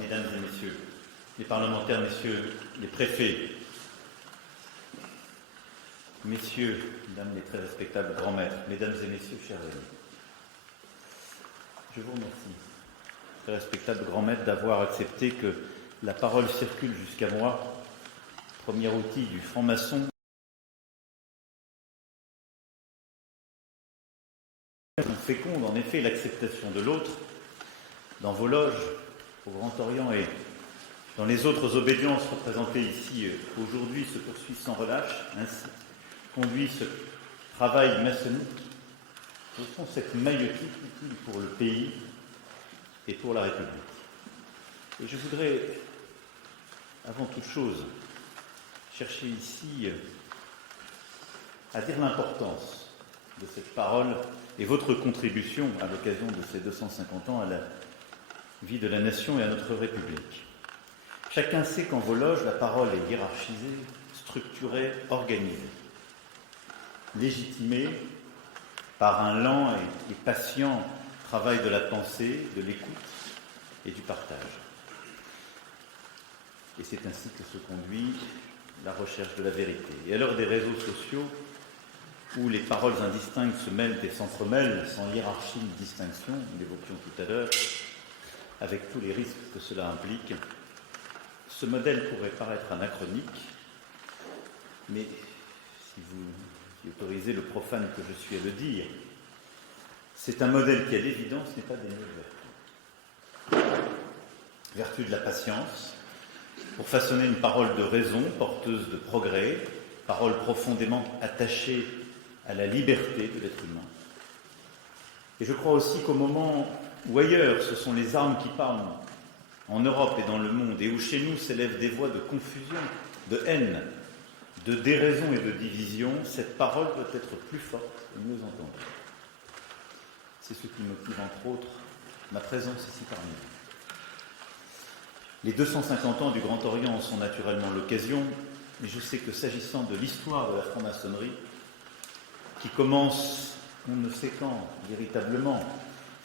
Mesdames et Messieurs les parlementaires, Messieurs les préfets, Messieurs, Mesdames les très respectables grands maîtres, Mesdames et Messieurs, chers amis, je vous remercie, très respectables grands maîtres, d'avoir accepté que la parole circule jusqu'à moi, premier outil du franc-maçon. On féconde en effet l'acceptation de l'autre dans vos loges, au Grand Orient et dans les autres obédiences représentées ici aujourd'hui se poursuit sans relâche, ainsi conduit ce travail maçonnique, au fond cette maïeutique utile pour le pays et pour la République. Et je voudrais, avant toute chose, chercher ici à dire l'importance de cette parole et votre contribution à l'occasion de ces 250 ans à la vie de la nation et à notre République. Chacun sait qu'en vos loges, la parole est hiérarchisée, structurée, organisée, légitimée par un lent et patient travail de la pensée, de l'écoute et du partage. Et c'est ainsi que se conduit la recherche de la vérité. Et à l'heure des réseaux sociaux, où les paroles indistinctes se mêlent et s'entremêlent sans hiérarchie ni distinction, nous l'évoquions tout à l'heure, avec tous les risques que cela implique, ce modèle pourrait paraître anachronique, mais si vous autorisez le profane que je suis à le dire, c'est un modèle qui, à l'évidence, n'est pas dénué de vertu. Vertu de la patience, pour façonner une parole de raison, porteuse de progrès, parole profondément attachée à la liberté de l'être humain. Et je crois aussi qu'au moment où ailleurs ce sont les armes qui parlent, en Europe et dans le monde, et où chez nous s'élèvent des voix de confusion, de haine, de déraison et de division, cette parole doit être plus forte et mieux entendue. C'est ce qui motive entre autres ma présence ici parmi vous. Les 250 ans du Grand Orient en sont naturellement l'occasion, mais je sais que s'agissant de l'histoire de la franc-maçonnerie, qui commence, on ne sait quand, véritablement,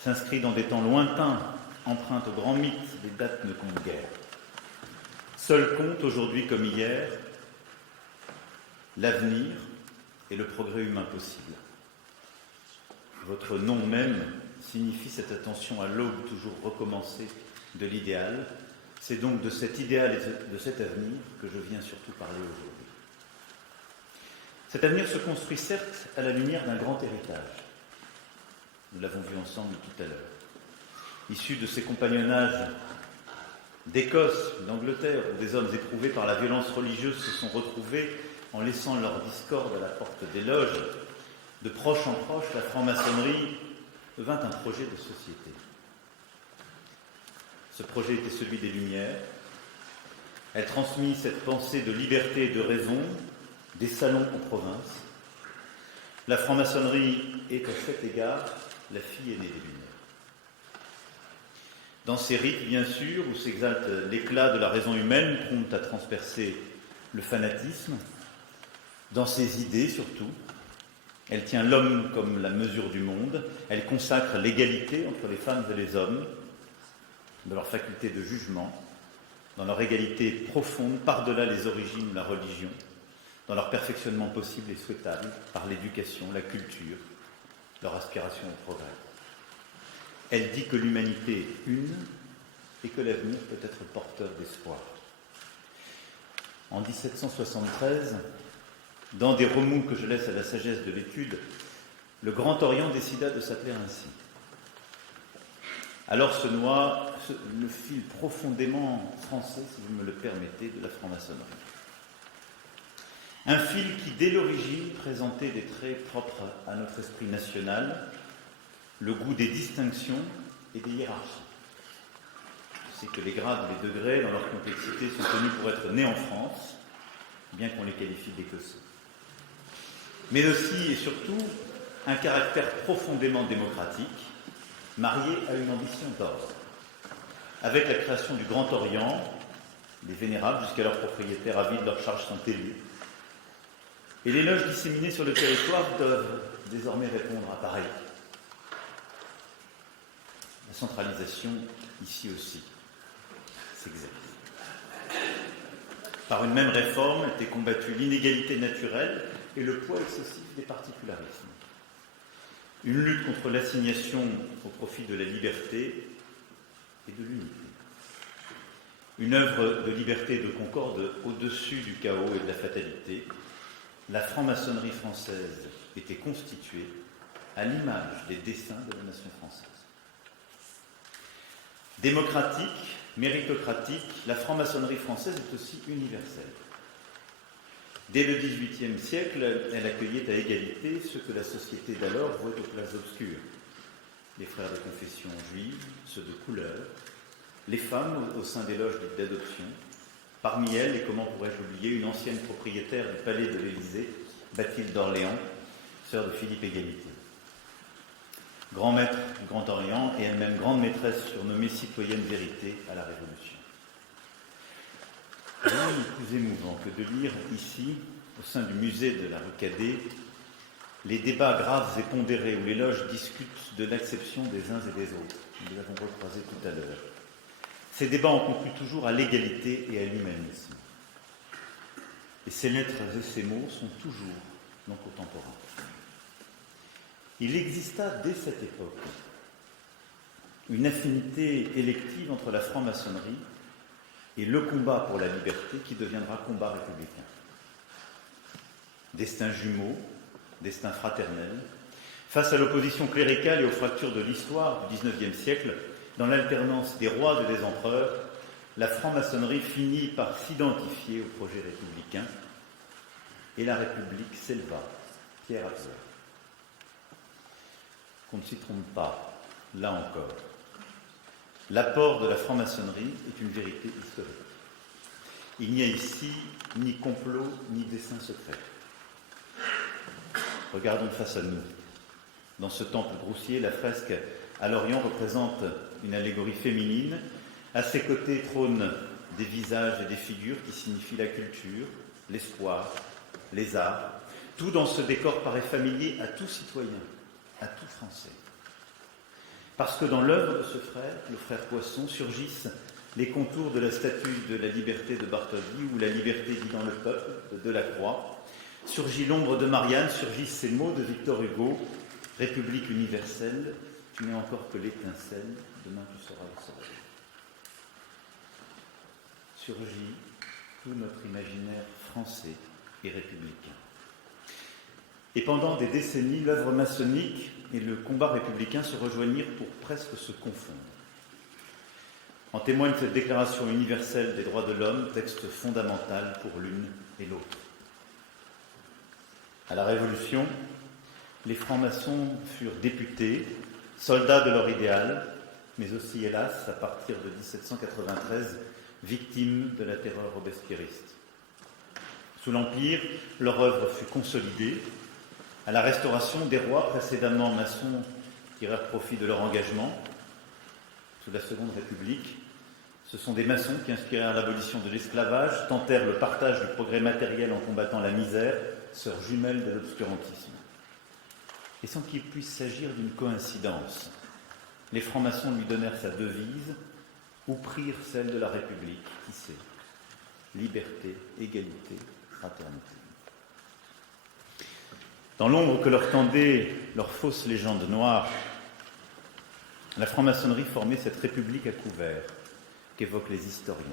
s'inscrit dans des temps lointains, emprunte au grand mythe, les dates ne comptent guère. Seul compte, aujourd'hui comme hier, l'avenir et le progrès humain possible. Votre nom même signifie cette attention à l'aube toujours recommencée de l'idéal. C'est donc de cet idéal et de cet avenir que je viens surtout parler aujourd'hui. Cet avenir se construit certes à la lumière d'un grand héritage. Nous l'avons vu ensemble tout à l'heure. Issu de ces compagnonnages d'Écosse, d'Angleterre, où des hommes éprouvés par la violence religieuse se sont retrouvés en laissant leur discorde à la porte des loges, de proche en proche, la franc-maçonnerie devint un projet de société. Ce projet était celui des Lumières. Elle transmit cette pensée de liberté et de raison des salons aux provinces. La franc-maçonnerie est à cet égard la fille aînée des Lumières. Dans ces rites, bien sûr, où s'exalte l'éclat de la raison humaine, prompte à transpercer le fanatisme, dans ses idées surtout, elle tient l'homme comme la mesure du monde, elle consacre l'égalité entre les femmes et les hommes, dans leur faculté de jugement, dans leur égalité profonde par-delà les origines de la religion, dans leur perfectionnement possible et souhaitable par l'éducation, la culture, leur aspiration au progrès. Elle dit que l'humanité est une et que l'avenir peut être porteur d'espoir. En 1773, dans des remous que je laisse à la sagesse de l'étude, le Grand Orient décida de s'appeler ainsi. Alors se noie le fil profondément français, si vous me le permettez, de la franc-maçonnerie. Un fil qui, dès l'origine, présentait des traits propres à notre esprit national, le goût des distinctions et des hiérarchies. C'est que les grades et les degrés, dans leur complexité, sont tenus pour être nés en France, bien qu'on les qualifie d'Écossais. Mais aussi et surtout, un caractère profondément démocratique, marié à une ambition d'ordre. Avec la création du Grand Orient, les vénérables, jusqu'alors propriétaires à vie de leurs charges, sont élus. Et les loges disséminées sur le territoire doivent désormais répondre à pareil. La centralisation, ici aussi. Par une même réforme était combattue l'inégalité naturelle et le poids excessif des particularismes. Une lutte contre l'assignation au profit de la liberté et de l'unité. Une œuvre de liberté et de concorde au-dessus du chaos et de la fatalité. La franc-maçonnerie française était constituée à l'image des desseins de la nation française. Démocratique, méritocratique, la franc-maçonnerie française est aussi universelle. Dès le XVIIIe siècle, elle accueillait à égalité ceux que la société d'alors voit aux places obscures. Les frères de confession juive, ceux de couleur, les femmes au sein des loges dites d'adoption. Parmi elles, et comment pourrais-je oublier, une ancienne propriétaire du palais de l'Élysée, Bathilde d'Orléans, sœur de Philippe Égalité. Grand maître du Grand Orient et elle-même grande maîtresse surnommée citoyenne vérité à la Révolution. Rien de plus émouvant que de lire ici, au sein du musée de la rue Cadet, les débats graves et pondérés où les loges discutent de l'acception des uns et des autres. Nous les avons recroisés tout à l'heure. Ces débats ont conclu toujours à l'égalité et à l'humanisme. Et ces lettres et ces mots sont toujours non contemporains. Il exista dès cette époque une affinité élective entre la franc-maçonnerie et le combat pour la liberté qui deviendra combat républicain. Destin jumeau, destin fraternel, face à l'opposition cléricale et aux fractures de l'histoire du XIXe siècle, dans l'alternance des rois et des empereurs, la franc-maçonnerie finit par s'identifier au projet républicain et la République s'éleva, pierre à pierre. Qu'on ne s'y trompe pas, là encore. L'apport de la franc-maçonnerie est une vérité historique. Il n'y a ici ni complot, ni dessein secret. Regardons face à nous. Dans ce temple grossier, la fresque à l'Orient représente une allégorie féminine. À ses côtés trônent des visages et des figures qui signifient la culture, l'espoir, les arts. Tout dans ce décor paraît familier à tout citoyen, à tout Français. Parce que dans l'œuvre de ce frère, le frère Poisson, surgissent les contours de la statue de la liberté de Bartholdi ou la liberté vit dans le peuple de Delacroix. Surgit l'ombre de Marianne, surgissent ces mots de Victor Hugo, République universelle, tu n'es encore que l'étincelle, demain tu seras le soleil. Surgit tout notre imaginaire français et républicain. Et pendant des décennies, l'œuvre maçonnique et le combat républicain se rejoignirent pour presque se confondre. En témoigne cette Déclaration universelle des droits de l'homme, texte fondamental pour l'une et l'autre. À la Révolution, les francs-maçons furent députés, soldats de leur idéal, mais aussi, hélas, à partir de 1793, victimes de la terreur robespierriste. Sous l'Empire, leur œuvre fut consolidée. À la Restauration, des rois précédemment maçons tirèrent profit de leur engagement. Sous la Seconde République, ce sont des maçons qui inspirèrent l'abolition de l'esclavage, tentèrent le partage du progrès matériel en combattant la misère, sœurs jumelles de l'obscurantisme. Et sans qu'il puisse s'agir d'une coïncidence, les francs-maçons lui donnèrent sa devise ou prirent celle de la République, qui sait, liberté, égalité, fraternité. Dans l'ombre que leur tendait leur fausse légende noire, la franc-maçonnerie formait cette République à couvert qu'évoquent les historiens.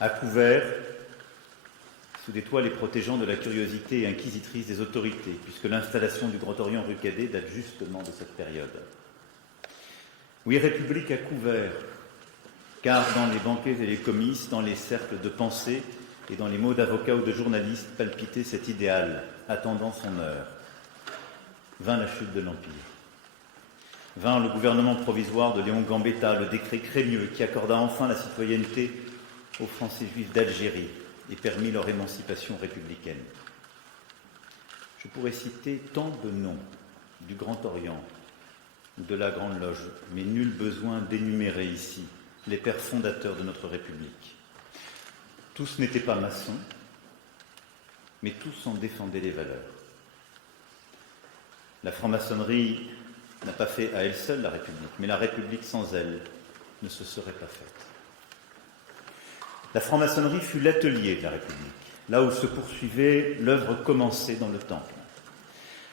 À couvert, sous des toits les protégeant de la curiosité inquisitrice des autorités, puisque l'installation du Grand Orient rue Cadet date justement de cette période. Oui, République à couvert, car dans les banquets et les comices, dans les cercles de pensée et dans les mots d'avocats ou de journalistes palpitait cet idéal, attendant son heure. Vint la chute de l'Empire. Vint le gouvernement provisoire de Léon Gambetta, le décret Crémieux, qui accorda enfin la citoyenneté aux Français juifs d'Algérie et permit leur émancipation républicaine. Je pourrais citer tant de noms du Grand Orient ou de la Grande Loge, mais nul besoin d'énumérer ici les pères fondateurs de notre République. Tous n'étaient pas maçons, mais tous en défendaient les valeurs. La franc-maçonnerie n'a pas fait à elle seule la République, mais la République sans elle ne se serait pas faite. La franc-maçonnerie fut l'atelier de la République, là où se poursuivait l'œuvre commencée dans le Temple.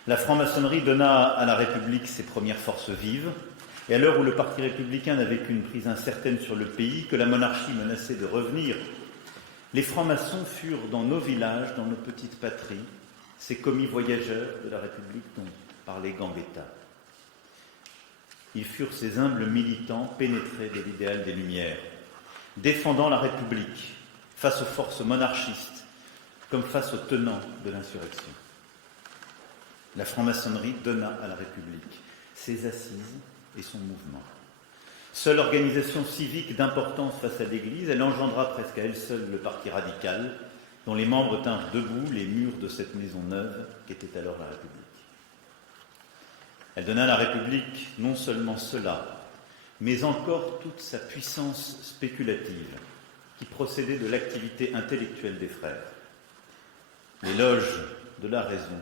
La franc-maçonnerie donna à la République ses premières forces vives, et à l'heure où le Parti républicain n'avait qu'une prise incertaine sur le pays, que la monarchie menaçait de revenir, les francs-maçons furent dans nos villages, dans nos petites patries, ces commis voyageurs de la République dont parlait Gambetta. Ils furent ces humbles militants pénétrés de l'idéal des Lumières, défendant la République face aux forces monarchistes comme face aux tenants de l'insurrection. La franc-maçonnerie donna à la République ses assises et son mouvement. Seule organisation civique d'importance face à l'Église, elle engendra presque à elle seule le Parti radical, dont les membres tinrent debout les murs de cette maison neuve qu'était alors la République. Elle donna à la République non seulement cela, mais encore toute sa puissance spéculative, qui procédait de l'activité intellectuelle des frères. Les loges de la raison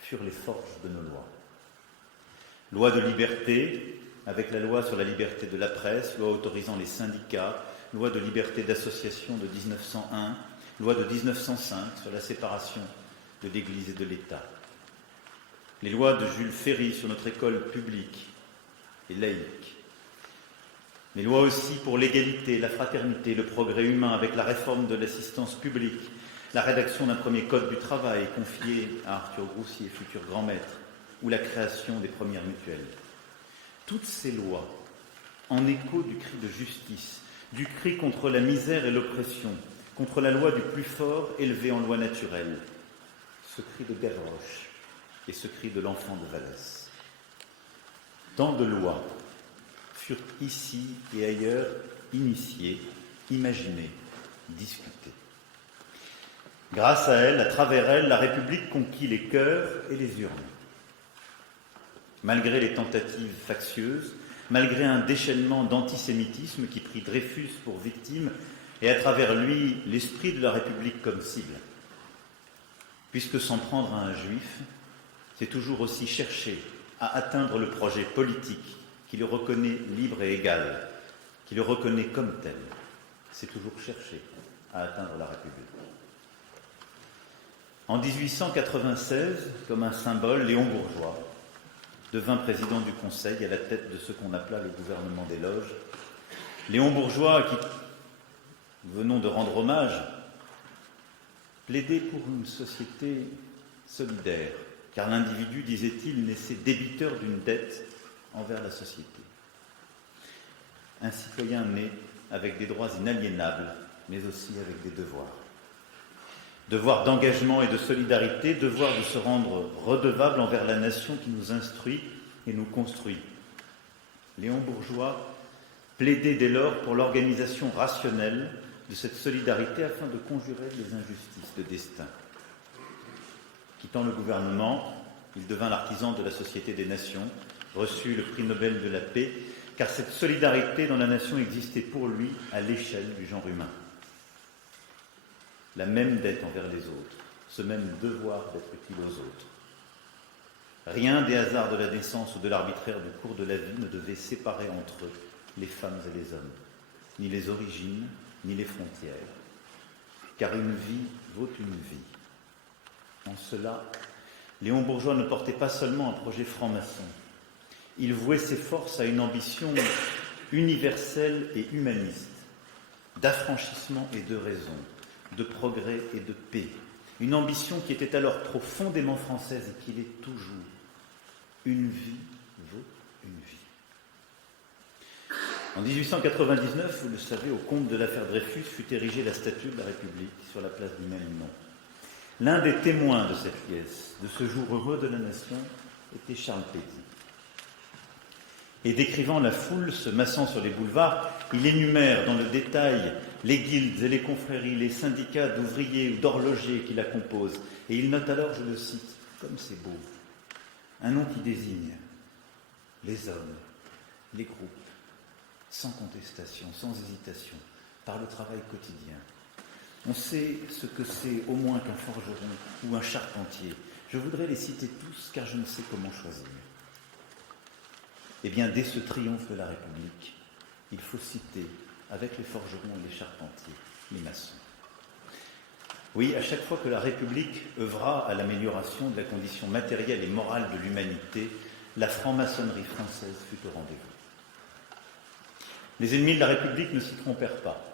furent les forges de nos lois. Loi de liberté, avec la loi sur la liberté de la presse, loi autorisant les syndicats, loi de liberté d'association de 1901, loi de 1905 sur la séparation de l'Église et de l'État. Les lois de Jules Ferry sur notre école publique et laïque. Les lois aussi pour l'égalité, la fraternité, le progrès humain avec la réforme de l'assistance publique, la rédaction d'un premier code du travail confié à Arthur Groussier, futur grand maître, ou la création des premières mutuelles. Toutes ces lois, en écho du cri de justice, du cri contre la misère et l'oppression, contre la loi du plus fort élevée en loi naturelle, ce cri de Gavroche et ce cri de l'enfant de Vallès. Tant de lois furent ici et ailleurs initiées, imaginées, discutées. Grâce à elle, à travers elle, la République conquit les cœurs et les urnes. Malgré les tentatives factieuses, malgré un déchaînement d'antisémitisme qui prit Dreyfus pour victime et à travers lui l'esprit de la République comme cible. Puisque s'en prendre à un juif, c'est toujours aussi chercher à atteindre le projet politique qui le reconnaît libre et égal, qui le reconnaît comme tel. C'est toujours chercher à atteindre la République. En 1896, comme un symbole, Léon Bourgeois devint président du Conseil à la tête de ce qu'on appela le gouvernement des loges. Léon Bourgeois, à qui nous venons de rendre hommage, plaidait pour une société solidaire, car l'individu, disait-il, naissait débiteur d'une dette envers la société. Un citoyen né avec des droits inaliénables, mais aussi avec des devoirs. Devoir d'engagement et de solidarité, devoir de se rendre redevable envers la nation qui nous instruit et nous construit. Léon Bourgeois plaidait dès lors pour l'organisation rationnelle de cette solidarité afin de conjurer les injustices de destin. Quittant le gouvernement, il devint l'artisan de la Société des Nations, reçut le prix Nobel de la paix, car cette solidarité dans la nation existait pour lui à l'échelle du genre humain. La même dette envers les autres, ce même devoir d'être utile aux autres. Rien des hasards de la naissance ou de l'arbitraire du cours de la vie ne devait séparer entre eux les femmes et les hommes, ni les origines, ni les frontières. Car une vie vaut une vie. En cela, Léon Bourgeois ne portait pas seulement un projet franc-maçon. Il vouait ses forces à une ambition universelle et humaniste, d'affranchissement et de raison, de progrès et de paix. Une ambition qui était alors profondément française et qui l'est toujours. Une vie vaut une vie. En 1899, vous le savez, au comble de l'affaire Dreyfus, fut érigée la statue de la République sur la place du même nom. L'un des témoins de cette pièce, de ce jour heureux de la nation, était Charles Péguy. Et décrivant la foule se massant sur les boulevards, il énumère dans le détail les guildes et les confréries, les syndicats d'ouvriers ou d'horlogers qui la composent. Et il note alors, je le cite, comme c'est beau, un nom qui désigne les hommes, les groupes, sans contestation, sans hésitation, par le travail quotidien. On sait ce que c'est au moins qu'un forgeron ou un charpentier. Je voudrais les citer tous car je ne sais comment choisir. Eh bien, dès ce triomphe de la République, il faut citer avec les forgerons et les charpentiers, les maçons. Oui, à chaque fois que la République œuvra à l'amélioration de la condition matérielle et morale de l'humanité, la franc-maçonnerie française fut au rendez-vous. Les ennemis de la République ne s'y trompèrent pas.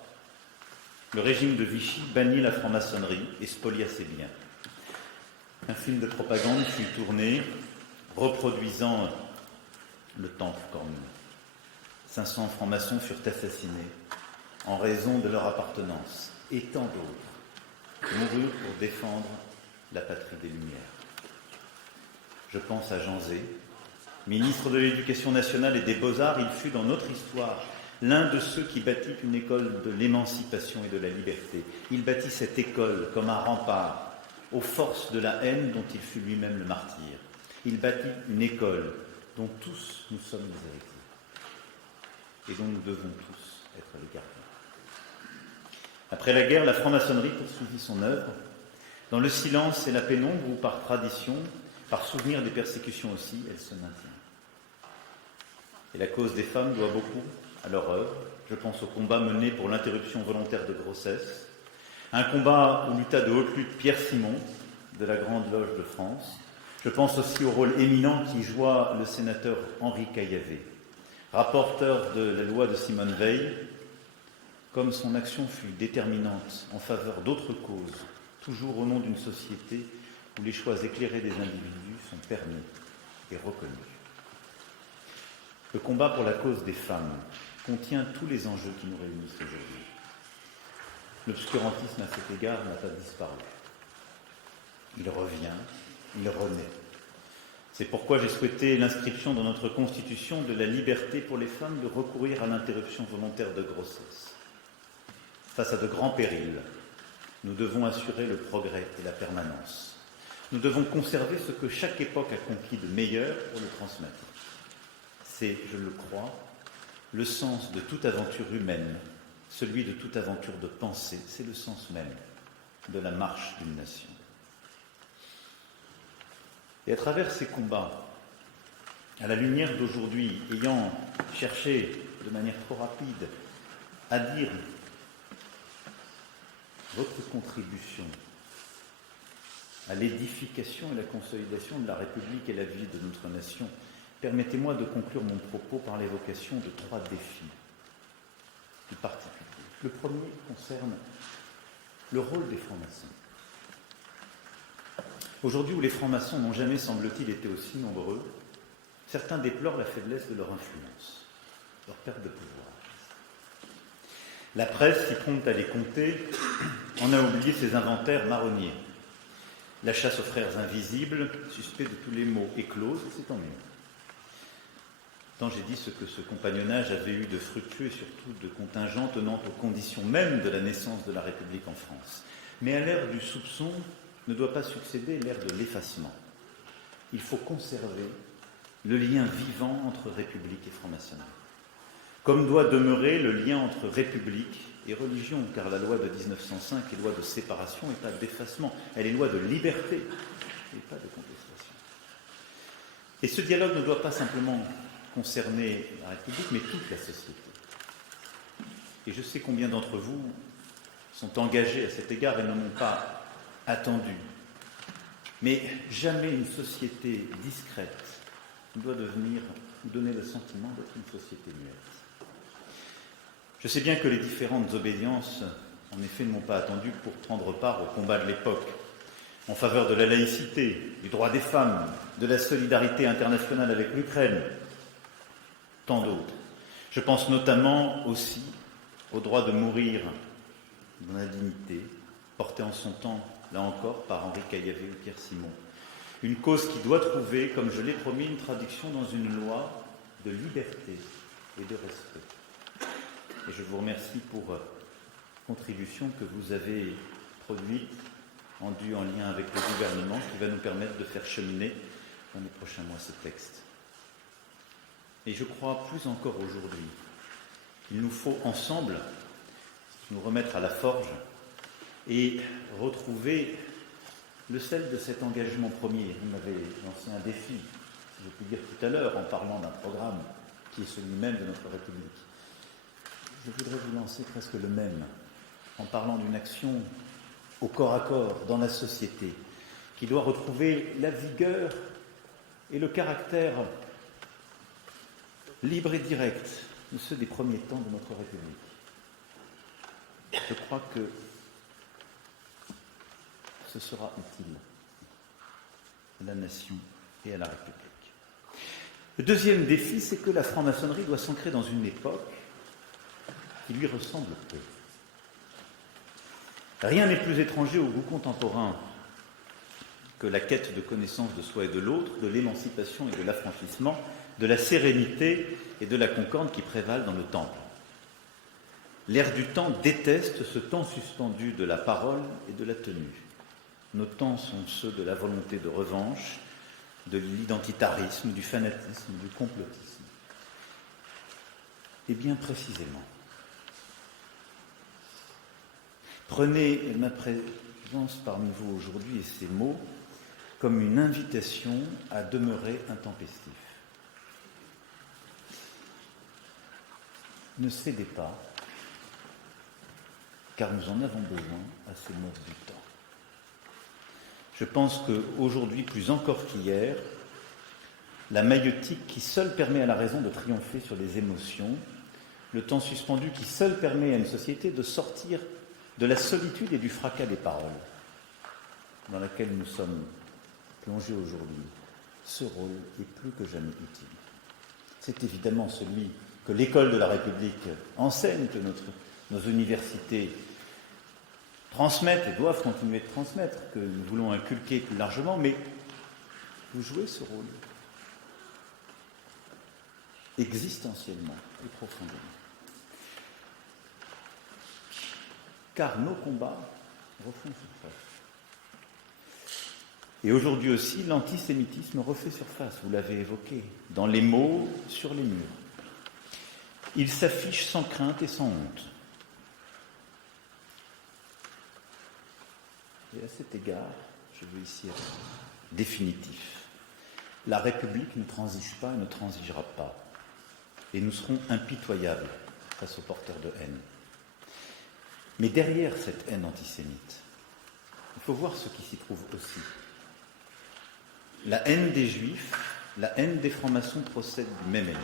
Le régime de Vichy bannit la franc-maçonnerie et spolia ses biens. Un film de propagande fut tourné, reproduisant le temple cornu. 500 francs-maçons furent assassinés en raison de leur appartenance, et tant d'autres moururent pour défendre la patrie des Lumières. Je pense à Jean Zay, ministre de l'Éducation nationale et des Beaux-Arts. Il fut dans notre histoire l'un de ceux qui bâtit une école de l'émancipation et de la liberté. Il bâtit cette école comme un rempart aux forces de la haine dont il fut lui-même le martyr. Il bâtit une école dont tous nous sommes les héritiers et dont nous devons tous être les gardiens. Après la guerre, la franc-maçonnerie poursuivit son œuvre, dans le silence et la pénombre, ou par tradition, par souvenir des persécutions aussi, elle se maintient. Et la cause des femmes doit beaucoup à leur œuvre. Je pense au combat mené pour l'interruption volontaire de grossesse, un combat où lutta de haute lutte Pierre Simon, de la Grande Loge de France. Je pense aussi au rôle éminent qu'y joua le sénateur Henri Caillavet, rapporteur de la loi de Simone Veil. Comme son action fut déterminante en faveur d'autres causes, toujours au nom d'une société où les choix éclairés des individus sont permis et reconnus. Le combat pour la cause des femmes contient tous les enjeux qui nous réunissent aujourd'hui. L'obscurantisme à cet égard n'a pas disparu. Il revient, il renaît. C'est pourquoi j'ai souhaité l'inscription dans notre Constitution de la liberté pour les femmes de recourir à l'interruption volontaire de grossesse. Face à de grands périls, nous devons assurer le progrès et la permanence. Nous devons conserver ce que chaque époque a conquis de meilleur pour le transmettre. C'est, je le crois, le sens de toute aventure humaine, celui de toute aventure de pensée. C'est le sens même de la marche d'une nation. Et à travers ces combats, à la lumière d'aujourd'hui, ayant cherché de manière trop rapide à dire votre contribution à l'édification et la consolidation de la République et la vie de notre nation, permettez-moi de conclure mon propos par l'évocation de 3 défis plus particuliers. Le premier concerne le rôle des francs-maçons. Aujourd'hui, où les francs-maçons n'ont jamais, semble-t-il, été aussi nombreux, certains déplorent la faiblesse de leur influence, leur perte de pouvoir. La presse, si prompte à les compter, en a oublié ses inventaires marronniers. La chasse aux frères invisibles, suspect de tous les maux, éclose, c'est tant mieux. Tant j'ai dit ce que ce compagnonnage avait eu de fructueux et surtout de contingent tenant aux conditions mêmes de la naissance de la République en France. Mais à l'ère du soupçon ne doit pas succéder l'ère de l'effacement. Il faut conserver le lien vivant entre République et franc-maçonnerie. Comme doit demeurer le lien entre République et religion, car la loi de 1905 est loi de séparation et pas d'effacement. Elle est loi de liberté et pas de contestation. Et ce dialogue ne doit pas simplement concerner la République, mais toute la société. Et je sais combien d'entre vous sont engagés à cet égard et ne m'ont pas attendu. Mais jamais une société discrète ne doit devenir ou donner le sentiment d'être une société muette. Je sais bien que les différentes obédiences, en effet, ne m'ont pas attendu pour prendre part au combat de l'époque, en faveur de la laïcité, du droit des femmes, de la solidarité internationale avec l'Ukraine, tant d'autres. Je pense notamment aussi au droit de mourir dans la dignité, porté en son temps, là encore, par Henri Caillavet ou Pierre Simon. Une cause qui doit trouver, comme je l'ai promis, une traduction dans une loi de liberté et de respect. Et je vous remercie pour la contribution que vous avez produite, rendue en lien avec le gouvernement, qui va nous permettre de faire cheminer dans les prochains mois ce texte. Et je crois plus encore aujourd'hui qu'il nous faut ensemble nous remettre à la forge et retrouver le sel de cet engagement premier. Vous m'avez lancé un défi, si je puis dire tout à l'heure, en parlant d'un programme qui est celui même de notre République. je voudrais vous lancer presque le même, en parlant d'une action au corps à corps dans la société, qui doit retrouver la vigueur et le caractère libre et direct de ceux des premiers temps de notre République. Je crois que ce sera utile à la nation et à la République. Le deuxième défi, c'est que la franc-maçonnerie doit s'ancrer dans une époque qui lui ressemble peu. Rien n'est plus étranger au goût contemporain que la quête de connaissance de soi et de l'autre, de l'émancipation et de l'affranchissement, de la sérénité et de la concorde qui prévalent dans le temple. L'air du temps déteste ce temps suspendu de la parole et de la tenue. Nos temps sont ceux de la volonté de revanche, de l'identitarisme, du fanatisme, du complotisme. Et bien précisément, prenez ma présence parmi vous aujourd'hui et ces mots comme une invitation à demeurer intempestif. Ne cédez pas, car nous en avons besoin à ces mots du temps. Je pense qu'aujourd'hui, plus encore qu'hier, la maïeutique qui seule permet à la raison de triompher sur les émotions, le temps suspendu qui seul permet à une société de sortir de la solitude et du fracas des paroles, dans laquelle nous sommes plongés aujourd'hui, ce rôle est plus que jamais utile. C'est évidemment celui que l'école de la République enseigne, que nos universités transmettent et doivent continuer de transmettre, que nous voulons inculquer plus largement, mais vous jouez ce rôle existentiellement et profondément. Car nos combats refont surface. Et aujourd'hui aussi, l'antisémitisme refait surface, vous l'avez évoqué, dans les mots, sur les murs. Il s'affiche sans crainte et sans honte. Et à cet égard, je veux ici être définitif. La République ne transige pas et ne transigera pas. Et nous serons impitoyables face aux porteurs de haine. Mais derrière cette haine antisémite, il faut voir ce qui s'y trouve aussi. La haine des Juifs, la haine des francs-maçons procèdent du même élan.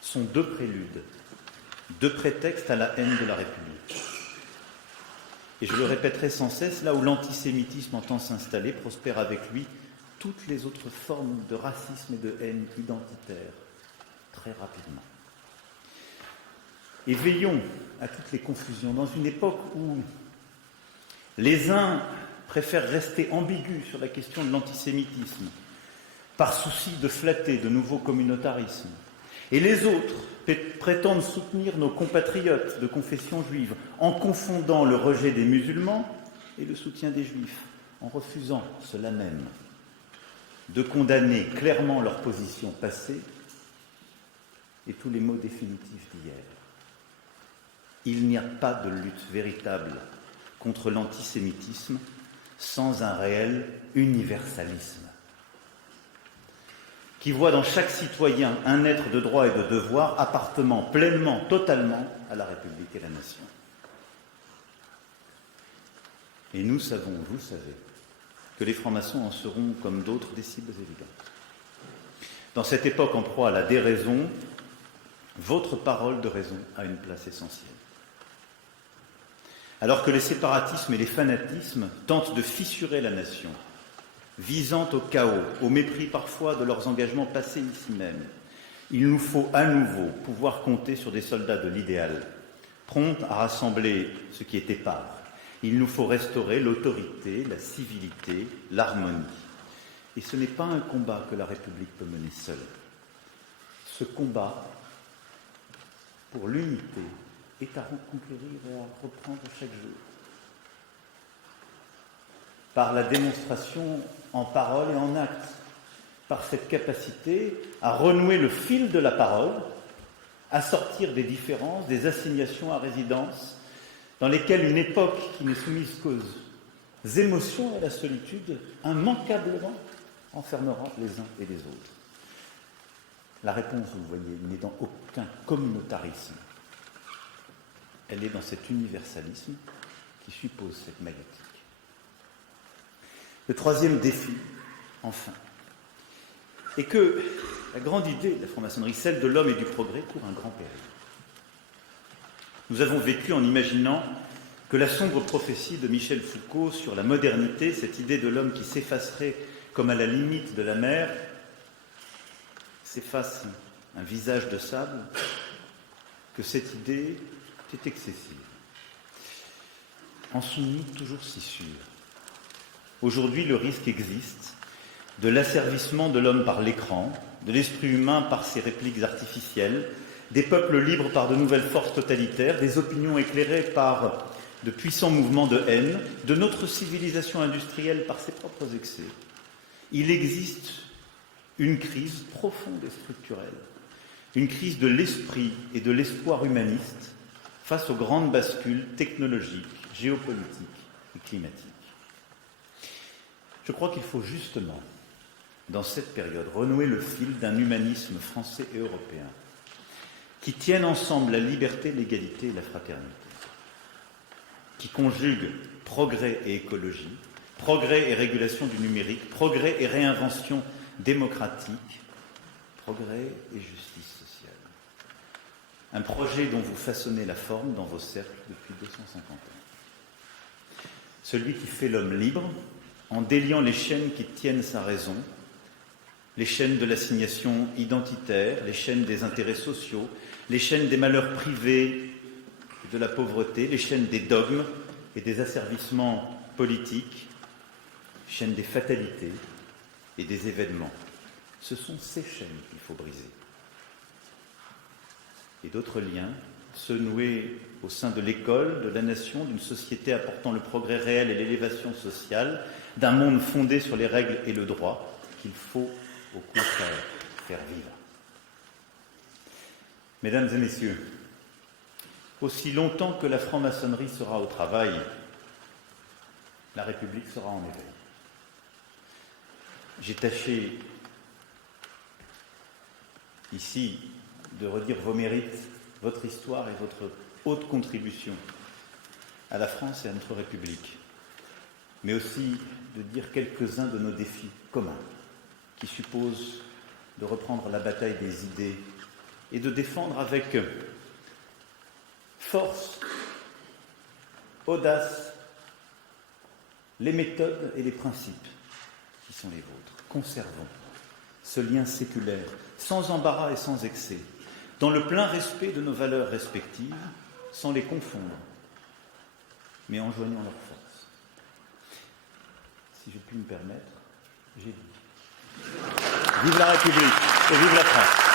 Ce sont deux préludes, deux prétextes à la haine de la République. Et je le répéterai sans cesse, là où l'antisémitisme entend s'installer, prospèrent avec lui toutes les autres formes de racisme et de haine identitaire, très rapidement. Et veillons à toutes les confusions, dans une époque où les uns préfèrent rester ambigus sur la question de l'antisémitisme, par souci de flatter de nouveaux communautarismes, et les autres prétendent soutenir nos compatriotes de confession juive en confondant le rejet des musulmans et le soutien des juifs, en refusant cela même de condamner clairement leur position passée et tous les mots définitifs d'hier. Il n'y a pas de lutte véritable contre l'antisémitisme sans un réel universalisme qui voit dans chaque citoyen un être de droit et de devoir appartenant pleinement, totalement à la République et la nation. Et nous savons, vous savez, que les francs-maçons en seront, comme d'autres, des cibles évidentes. Dans cette époque en proie à la déraison, votre parole de raison a une place essentielle. Alors que les séparatismes et les fanatismes tentent de fissurer la nation, visant au chaos, au mépris parfois de leurs engagements passés ici même, il nous faut à nouveau pouvoir compter sur des soldats de l'idéal, prompts à rassembler ce qui est épars. Il nous faut restaurer l'autorité, la civilité, l'harmonie. Et ce n'est pas un combat que la République peut mener seule. Ce combat pour l'unité est à reconquérir et à reprendre chaque jour. Par la démonstration en parole et en acte, par cette capacité à renouer le fil de la parole, à sortir des différences, des assignations à résidence, dans lesquelles une époque qui n'est soumise qu'aux émotions et à la solitude, immanquablement enfermera les uns et les autres. La réponse, vous le voyez, n'est dans aucun communautarisme, elle est dans cet universalisme qui suppose cette maïeutique. Le troisième défi, enfin, est que la grande idée de la franc-maçonnerie, celle de l'homme et du progrès, court un grand péril. Nous avons vécu en imaginant que la sombre prophétie de Michel Foucault sur la modernité, cette idée de l'homme qui s'effacerait comme à la limite de la mer, s'efface un visage de sable, que cette idée est excessive. En sommes-nous toujours si sûrs? Aujourd'hui, le risque existe de l'asservissement de l'homme par l'écran, de l'esprit humain par ses répliques artificielles, des peuples libres par de nouvelles forces totalitaires, des opinions éclairées par de puissants mouvements de haine, de notre civilisation industrielle par ses propres excès. Il existe une crise profonde et structurelle, une crise de l'esprit et de l'espoir humaniste face aux grandes bascules technologiques, géopolitiques et climatiques. Je crois qu'il faut justement, dans cette période, renouer le fil d'un humanisme français et européen qui tiennent ensemble la liberté, l'égalité et la fraternité, qui conjuguent progrès et écologie, progrès et régulation du numérique, progrès et réinvention démocratique, progrès et justice sociale. Un projet dont vous façonnez la forme dans vos cercles depuis 250 ans. Celui qui fait l'homme libre, en déliant les chaînes qui tiennent sa raison, les chaînes de l'assignation identitaire, les chaînes des intérêts sociaux, les chaînes des malheurs privés et de la pauvreté, les chaînes des dogmes et des asservissements politiques, les chaînes des fatalités et des événements. Ce sont ces chaînes qu'il faut briser. Et d'autres liens, ceux noués au sein de l'école, de la nation, d'une société apportant le progrès réel et l'élévation sociale, d'un monde fondé sur les règles et le droit, qu'il faut au contraire faire vivre. Mesdames et messieurs, aussi longtemps que la franc-maçonnerie sera au travail, la République sera en éveil. J'ai tâché ici de redire vos mérites, votre histoire et votre haute contribution à la France et à notre République, mais aussi de dire quelques-uns de nos défis communs, qui supposent de reprendre la bataille des idées et de défendre avec force, audace, les méthodes et les principes qui sont les vôtres. Conservons ce lien séculaire, sans embarras et sans excès, dans le plein respect de nos valeurs respectives, sans les confondre, mais en joignant leurs forces. Si je puis me permettre, j'ai dit. Vive la République et vive la France.